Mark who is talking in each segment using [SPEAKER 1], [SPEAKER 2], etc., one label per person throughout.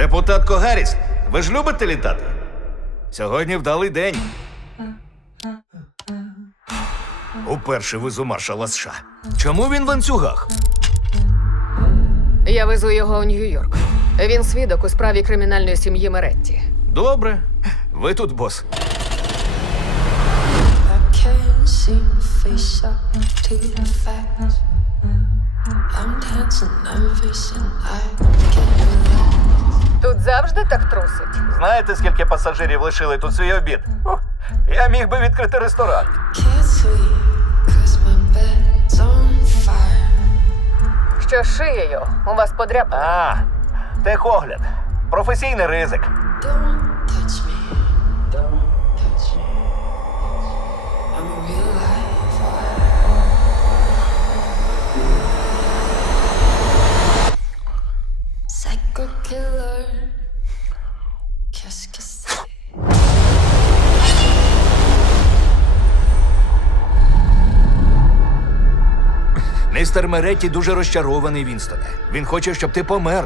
[SPEAKER 1] Депутатко Гарріс, ви ж любите літати? Сьогодні вдалий день. Уперше везу маршала США. Чому він в ланцюгах?
[SPEAKER 2] Я везу його у Нью-Йорк. Він свідок у справі кримінальної сім'ї Меретті.
[SPEAKER 1] Добре. Ви тут бос.
[SPEAKER 3] I can't seem to face up to the facts. I'm dancing, I'm facing, I can't relax.
[SPEAKER 2] Тут завжди так трусить.
[SPEAKER 1] Знаєте, скільки пасажирів лишили тут свій обід? Я міг би відкрити ресторан.
[SPEAKER 3] Can't sleep, 'cause my bed's on fire.
[SPEAKER 2] Що з шиєю? У вас подряпина.
[SPEAKER 1] А, техогляд. Професійний ризик.
[SPEAKER 3] Don't touch me, don't touch me. I'm a real life fire. Psycho killer. Qu'est-ce que c'est?
[SPEAKER 1] Містер Меретті дуже розчарований, Вінстоне. Він хоче, щоб ти помер.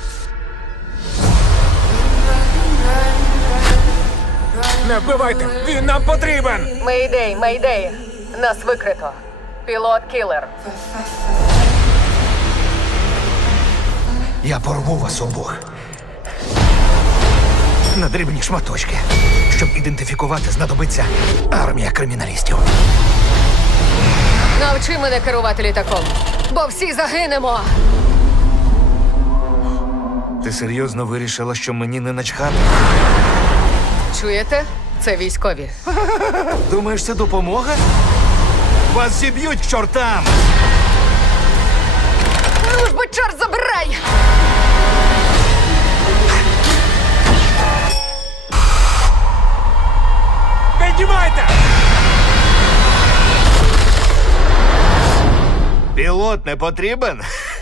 [SPEAKER 4] Не вбивайте! Він нам потрібен!
[SPEAKER 2] Мейдей, мейдей. Нас викрито. Пілот-кілер.
[SPEAKER 1] Я порву вас обох. На дрібні шматочки. Щоб ідентифікувати, знадобиться армія криміналістів.
[SPEAKER 2] Навчи мене керувати літаком, бо всі загинемо.
[SPEAKER 1] Ти серйозно вирішила, що мені не начхати?
[SPEAKER 2] Чуєте? Це військові.
[SPEAKER 1] Думаєш, це допомога? Вас зіб'ють к чортам!
[SPEAKER 2] Ну ж би, чорт забирай!
[SPEAKER 4] Піднімайте!
[SPEAKER 1] Пілот не потрібен?